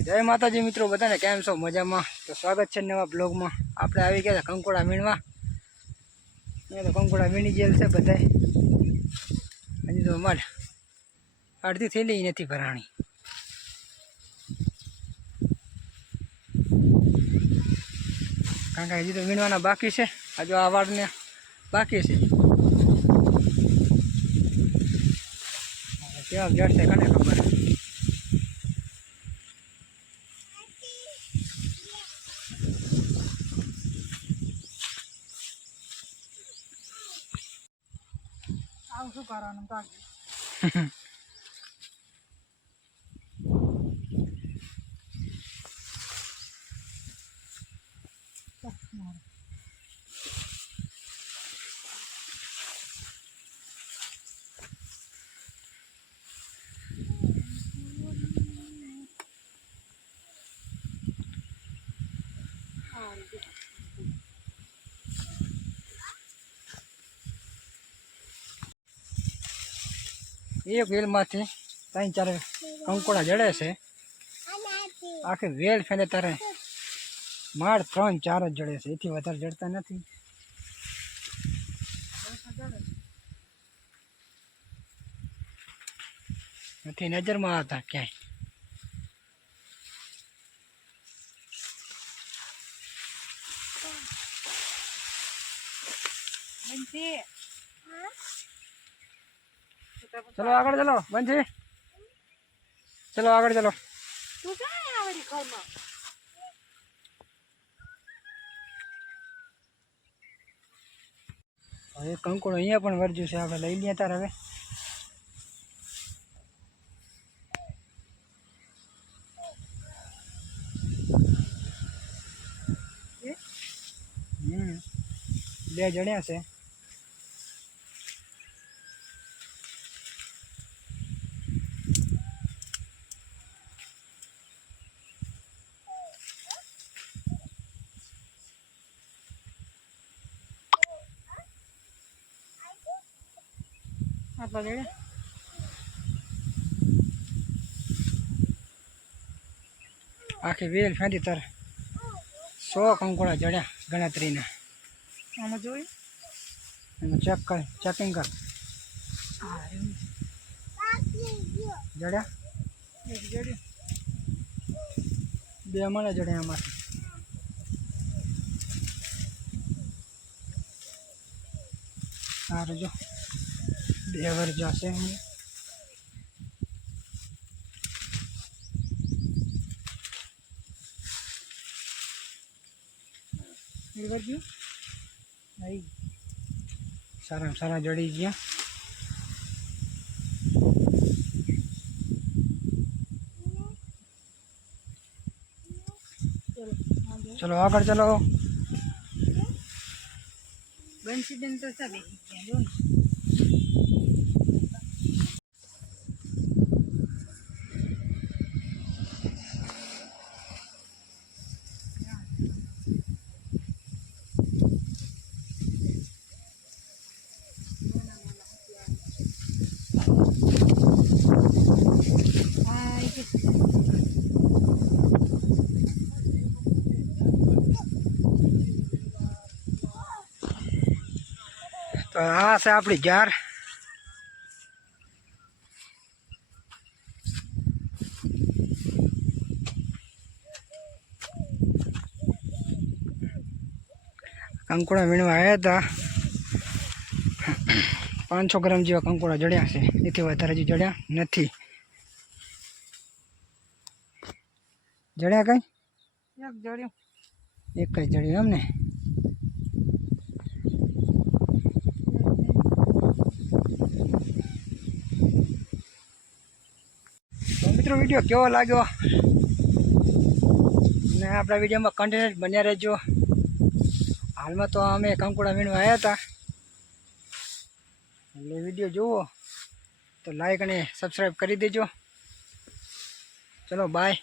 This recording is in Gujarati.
જય માતાજી મિત્રો, બધાને કેમ છો? મજામાં? તો સ્વાગત છે નવા બ્લોગમાં. આપણે આવી ગયા હતા કંકોડા મીણવા. અહીંયા તો કંકોડા વીણી જેલ છે બધાય. હજી તો અમારે અડધી થયેલી નથી ભરાણી. કારણ કે હજી તો વીણવાના બાકી છે. હજુ આ વાળને બાકી છે. કેવા જડશે કને ખબર? 앙수가라는 닭이. 아, 이게. એક વેલમાંથી ત્રણ, ચાર કંકોડા જડે છે. આખી વેલ ફેલે તારે માળ ત્રણ, ચાર જ જડે છે. એથી વધારે જડતા નથી. નથી નજરમાં આવતા ક્યાંય. બનશે ચલો આગળ ચલો બંધ ચલો આગળ ચલો. તું ક્યાં આવડી ઘરમાં? હવે કંકોડો અહીંયા પણ વર્જ્યું છે આપણે લઈ લઈએ તાર હવે. બે જણ્યા છે. આટલા લેડે આખી વેલ ફેંદી તાર. સો કંકોડા જડ્યા ગણતરીના. આમાં જોયું? એનું ચેક કર ચેકિંગ કર. જડ્યા? એક જડ્યું. બે મને જડ્યા અમારે સારું જો. બે વર જશે અહીંયા એ બાજુ આઈ સારા સારા જડી ગયા ચલો આગળ ચલો આગળ ચલો બનશી બેન તો સા તો આ છે આપણી જાર. કંકોડા વીણવા આવ્યા હતા. પાંચસો ગ્રામ જેવા કંકોડા જડ્યા છે. એથી વધારે હજી જડ્યા નથી. જડ્યા કઈ? એક જડ્યું. એક જ જડ્યું એમ ને મિત્રો, વીડિયો કેવો લાગ્યો? ને આપણા વિડીયોમાં કન્ટેન્ટ બન્યા રહેજો. હાલમાં તો અમે કંકુડા વીણવા આવ્યા હતા. એટલે વીડિયો જુઓ, તો લાઈક અને સબસ્ક્રાઈબ કરી દેજો. ચલો બાય